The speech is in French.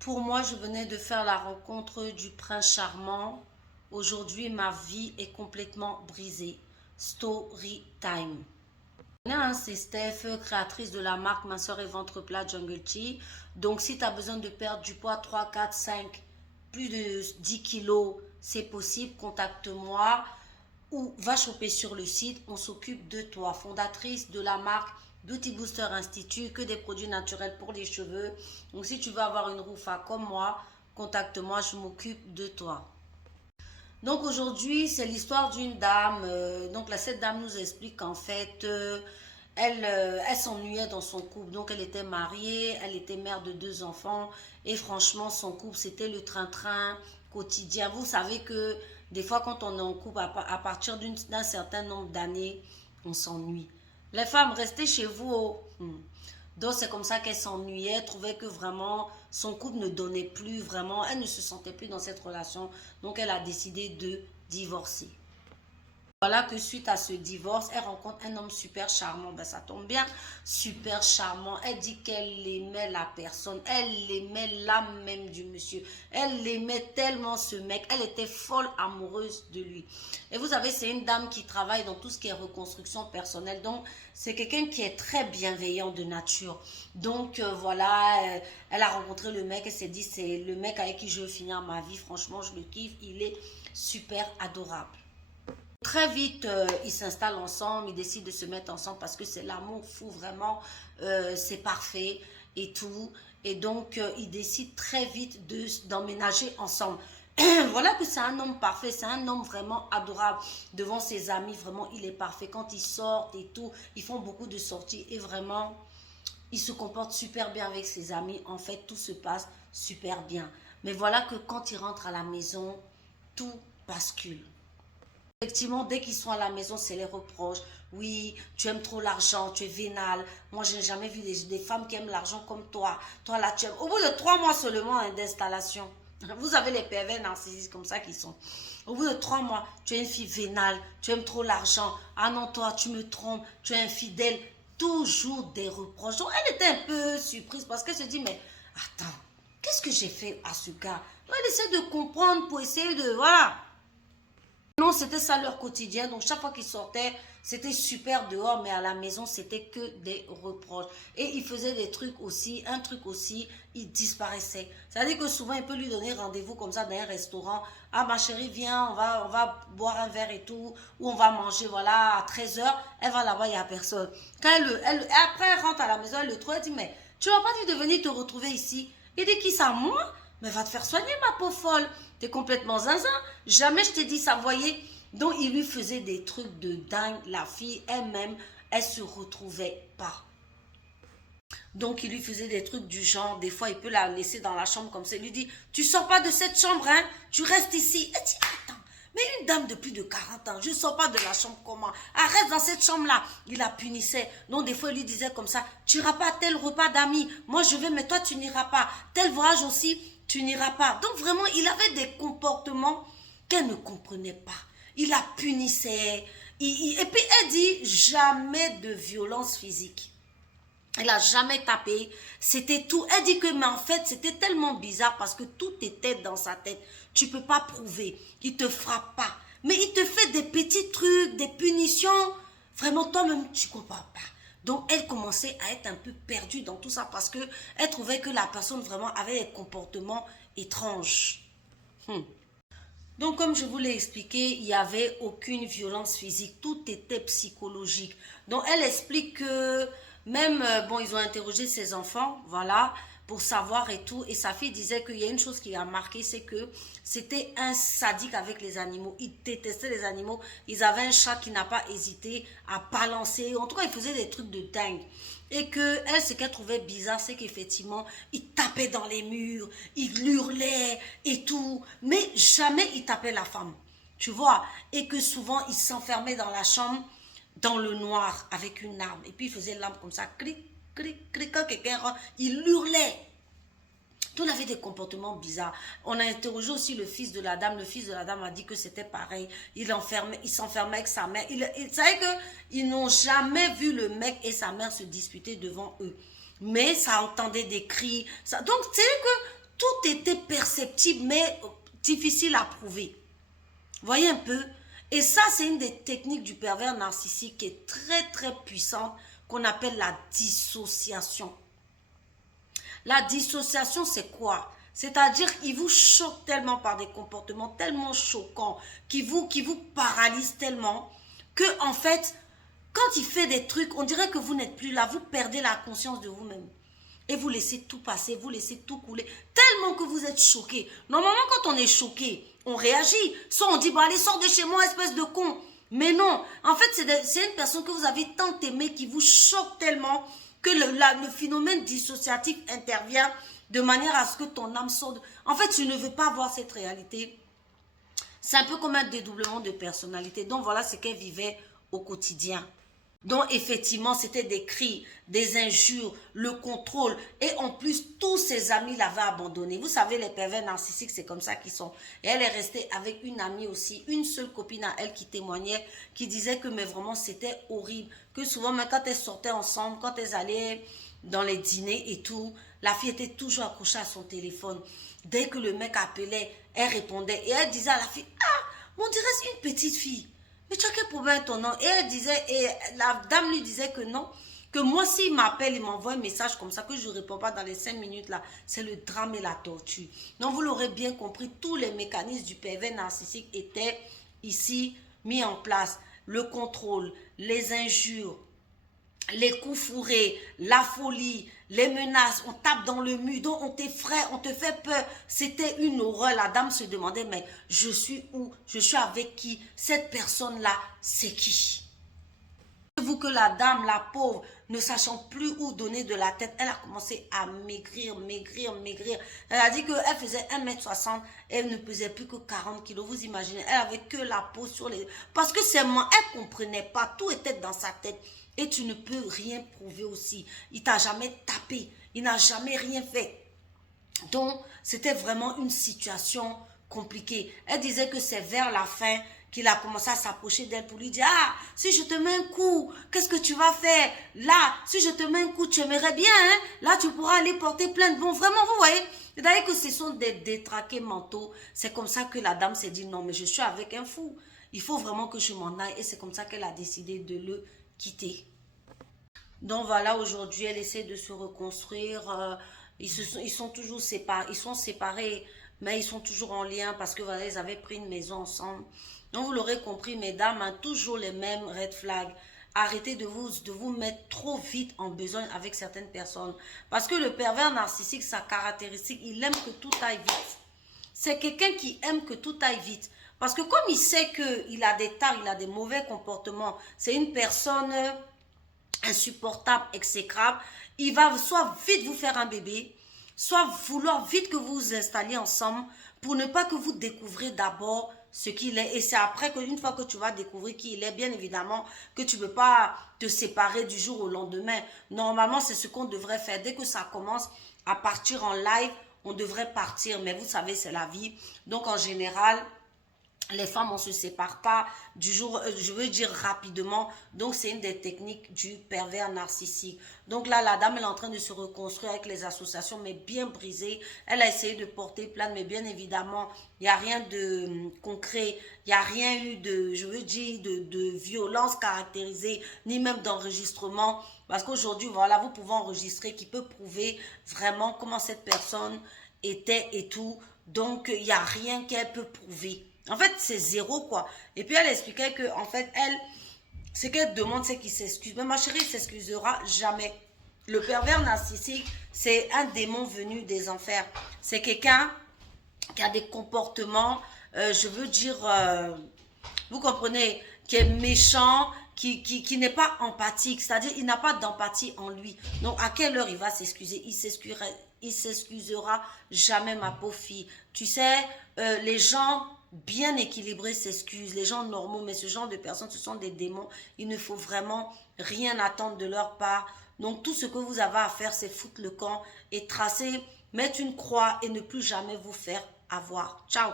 Pour moi, je venais de faire la rencontre du prince charmant. Aujourd'hui, ma vie est complètement brisée. Story time. Hein, c'est Steph, créatrice de la marque Ma Soeur et Ventre Plat Jungle Tea. Donc, si tu as besoin de perdre du poids, 3, 4, 5, plus de 10 kilos, c'est possible. Contacte-moi ou va choper sur le site. On s'occupe de toi. Fondatrice de la marque Beauty Booster Institute, que des produits naturels pour les cheveux. Donc, si tu veux avoir une roufa comme moi, contacte-moi, je m'occupe de toi. Donc aujourd'hui, c'est l'histoire d'une dame. Donc là, cette dame nous explique qu'en fait, elle s'ennuyait dans son couple. Donc elle était mariée, elle était mère de 2 enfants. Et franchement, son couple, c'était le train-train quotidien. Vous savez que des fois, quand on est en couple, à partir d'un certain nombre d'années, on s'ennuie. Les femmes, restez chez vous. Oh. Donc c'est comme ça qu'elle s'ennuyait, elle trouvait que vraiment son couple ne donnait plus vraiment, elle ne se sentait plus dans cette relation, donc elle a décidé de divorcer. Voilà que suite à ce divorce, elle rencontre un homme super charmant. Ben, ça tombe bien, super charmant. Elle dit qu'elle aimait la personne, elle aimait l'âme même du monsieur. Elle aimait tellement ce mec, elle était folle amoureuse de lui. Et vous savez, c'est une dame qui travaille dans tout ce qui est reconstruction personnelle. Donc, c'est quelqu'un qui est très bienveillant de nature. Donc, voilà, elle a rencontré le mec, elle s'est dit, c'est le mec avec qui je veux finir ma vie. Franchement, je le kiffe, il est super adorable. Très vite, ils s'installent ensemble, ils décident de se mettre ensemble parce que c'est l'amour fou, vraiment, c'est parfait et tout. Et donc, ils décident très vite d'emménager ensemble. Voilà que c'est un homme parfait, c'est un homme vraiment adorable devant ses amis, vraiment, il est parfait. Quand ils sortent et tout, ils font beaucoup de sorties et vraiment, il se comporte super bien avec ses amis. En fait, tout se passe super bien. Mais voilà que quand ils rentrent à la maison, tout bascule. Effectivement, dès qu'ils sont à la maison, c'est les reproches. Oui, tu aimes trop l'argent, tu es vénal. Moi, je n'ai jamais vu des femmes qui aiment l'argent comme toi. Toi, là, tu aimes. Au bout de 3 mois seulement d'installation, vous avez les pervers narcissiques comme ça qui sont. Au bout de 3 mois, tu es une fille vénale, tu aimes trop l'argent. Ah non, toi, tu me trompes, tu es infidèle. Toujours des reproches. Donc, elle était un peu surprise parce qu'elle se dit, mais attends, qu'est-ce que j'ai fait à ce gars? Donc, elle essaie de comprendre pour essayer de, voilà. Non, c'était ça leur quotidien. Donc, chaque fois qu'ils sortaient, c'était super dehors, mais à la maison, c'était que des reproches. Et ils faisaient des trucs aussi, un truc aussi, ils disparaissaient. C'est-à-dire que souvent, il peut lui donner rendez-vous comme ça dans un restaurant. Ah, ma chérie, viens, on va boire un verre et tout, ou on va manger, voilà, à 13 h. Elle va là-bas, il n'y a personne. Après, elle rentre à la maison, elle le trouve, elle dit, mais tu vas pas dit de venir te retrouver ici? Il dit, qui ça, moi? Mais va te faire soigner, ma pauvre folle. T'es complètement zinzin. Jamais je t'ai dit ça, voyez. Donc, il lui faisait des trucs de dingue. La fille elle-même, elle se retrouvait pas. Donc, il lui faisait des trucs du genre, des fois, il peut la laisser dans la chambre comme ça. Il lui dit, tu sors pas de cette chambre, hein. Tu restes ici. Elle dit, attends, mais une dame de plus de 40 ans, je ne sors pas de la chambre comment? Arrête dans cette chambre-là. Il la punissait. Donc, des fois, il lui disait comme ça, tu n'iras pas à tel repas d'amis. Moi, je vais, mais toi, tu n'iras pas. Tel voyage aussi, tu n'iras pas. Donc, vraiment, il avait des comportements qu'elle ne comprenait pas. Il la punissait. Et puis, elle dit, jamais de violence physique. Elle n'a jamais tapé. C'était tout. Elle dit que, mais en fait, c'était tellement bizarre parce que tout était dans sa tête. Tu ne peux pas prouver. Il ne te frappe pas. Mais il te fait des petits trucs, des punitions. Vraiment, toi-même, tu ne comprends pas. Donc, elle commençait à être un peu perdue dans tout ça parce qu'elle trouvait que la personne vraiment avait des comportements étranges. Donc, comme je vous l'ai expliqué, il n'y avait aucune violence physique. Tout était psychologique. Donc, elle explique que même, bon, ils ont interrogé ses enfants, voilà, pour savoir et tout. Et sa fille disait qu'il y a une chose qui a marqué, c'est que c'était un sadique avec les animaux. Il détestait les animaux. Ils avaient un chat qui n'a pas hésité à balancer. En tout cas, il faisait des trucs de dingue. Et que elle, ce qu'elle trouvait bizarre, c'est qu'effectivement, il tapait dans les murs, il hurlait et tout, mais jamais il tapait la femme, tu vois. Et que souvent, il s'enfermait dans la chambre, dans le noir, avec une arme. Et puis, il faisait l'arme comme ça, cric, cric, cric, quand quelqu'un rentre, il hurlait. Tout avait des comportements bizarres. On a interrogé aussi le fils de la dame. Le fils de la dame a dit que c'était pareil. Il s'enfermait avec sa mère. Il savait qu'ils n'ont jamais vu le mec et sa mère se disputer devant eux. Mais ça entendait des cris. Donc, c'est que tout était perceptible, mais difficile à prouver. Voyez un peu? Et ça, c'est une des techniques du pervers narcissique qui est très, très puissante, qu'on appelle la dissociation. La dissociation, c'est quoi? C'est-à-dire qu'il vous choque tellement par des comportements tellement choquants, qui vous paralysent tellement, que en fait, quand il fait des trucs, on dirait que vous n'êtes plus là, vous perdez la conscience de vous-même. Et vous laissez tout passer, vous laissez tout couler, tellement que vous êtes choqué. Normalement, quand on est choqué, on réagit. Soit on dit, bah, allez, sors de chez moi, espèce de con. Mais non, en fait, c'est une personne que vous avez tant aimée qui vous choque tellement que le phénomène dissociatif intervient de manière à ce que ton âme sorte. En fait, tu ne veux pas voir cette réalité. C'est un peu comme un dédoublement de personnalité. Donc, voilà ce qu'elle vivait au quotidien. Donc, effectivement, c'était des cris, des injures, le contrôle. Et en plus, tous ses amis l'avaient abandonné. Vous savez, les pervers narcissiques, c'est comme ça qu'ils sont. Et elle est restée avec une amie aussi, une seule copine à elle qui témoignait, qui disait que mais vraiment, c'était horrible. Que souvent, même quand elles sortaient ensemble, quand elles allaient dans les dîners et tout, la fille était toujours accrochée à son téléphone. Dès que le mec appelait, elle répondait. Et elle disait à la fille, ah, on dirait c'est une petite fille. Mais tu as quel problème avec ton nom? Et elle disait, et la dame lui disait que non, que moi s'il m'appelle, il m'envoie un message comme ça, que je ne réponds pas dans les 5 minutes là, c'est le drame et la torture. Donc vous l'aurez bien compris, tous les mécanismes du pervers narcissique étaient ici mis en place. Le contrôle, les injures, les coups fourrés, la folie, les menaces, on tape dans le mur, donc on t'effraie, on te fait peur. C'était une horreur. La dame se demandait, mais je suis où? Je suis avec qui? Cette personne-là, c'est qui? Vous que la dame, la pauvre, ne sachant plus où donner de la tête, elle a commencé à maigrir, maigrir, maigrir. Elle a dit qu'elle faisait 1m60, elle ne pesait plus que 40 kilos. Vous imaginez, elle avait que la peau sur les... Parce que c'est moi, elle ne comprenait pas, tout était dans sa tête. Et tu ne peux rien prouver aussi. Il t'a jamais tapé, il n'a jamais rien fait. Donc, c'était vraiment une situation compliquée. Elle disait que c'est vers la fin qu'il a commencé à s'approcher d'elle pour lui dire, ah, si je te mets un coup, qu'est-ce que tu vas faire? Là, si je te mets un coup, tu aimerais bien, hein? Là, tu pourras aller porter plainte. Bon, vraiment, vous voyez? D'ailleurs que ce sont des détraqués mentaux. C'est comme ça que la dame s'est dit, non, mais je suis avec un fou. Il faut vraiment que je m'en aille. Et c'est comme ça qu'elle a décidé de le quitter. Donc voilà, aujourd'hui, elle essaie de se reconstruire. Ils sont toujours séparés. Ils sont séparés, mais ils sont toujours en lien parce que voilà, ils avaient pris une maison ensemble. Donc vous l'aurez compris, mesdames, hein, toujours les mêmes red flags. Arrêtez de vous mettre trop vite en besoin avec certaines personnes. Parce que le pervers narcissique, sa caractéristique, il aime que tout aille vite. C'est quelqu'un qui aime que tout aille vite. Parce que comme il sait qu'il a des tares, il a des mauvais comportements, c'est une personne insupportable, exécrable, il va soit vite vous faire un bébé, soit vouloir vite que vous vous installiez ensemble pour ne pas que vous découvrez d'abord ce qu'il est. Et c'est après qu'une fois que tu vas découvrir qui il est, bien évidemment, que tu ne peux pas te séparer du jour au lendemain. Normalement, c'est ce qu'on devrait faire. Dès que ça commence à partir en live, on devrait partir. Mais vous savez, c'est la vie. Donc, en général, les femmes, on ne se sépare pas du jour, je veux dire rapidement. Donc, c'est une des techniques du pervers narcissique. Donc là, la dame, elle est en train de se reconstruire avec les associations, mais bien brisée. Elle a essayé de porter plainte, mais bien évidemment, il n'y a rien de concret. Il n'y a rien eu de, je veux dire, de violence caractérisée, ni même d'enregistrement. Parce qu'aujourd'hui, voilà, vous pouvez enregistrer qui peut prouver vraiment comment cette personne était et tout. Donc, il n'y a rien qu'elle peut prouver. En fait, c'est zéro, quoi. Et puis, elle expliquait que, en fait, elle, ce qu'elle demande, c'est qu'il s'excuse. Mais ma chérie, il ne s'excusera jamais. Le pervers narcissique, c'est un démon venu des enfers. C'est quelqu'un qui a des comportements, je veux dire, vous comprenez, qui est méchant, qui n'est pas empathique. C'est-à-dire, il n'a pas d'empathie en lui. Donc, à quelle heure il va s'excuser? Il s'excusera jamais, ma pauvre fille. Tu sais, les gens bien équilibrés s'excusent, les gens normaux, mais ce genre de personnes, ce sont des démons. Il ne faut vraiment rien attendre de leur part. Donc, tout ce que vous avez à faire, c'est foutre le camp et tracer, mettre une croix et ne plus jamais vous faire avoir. Ciao!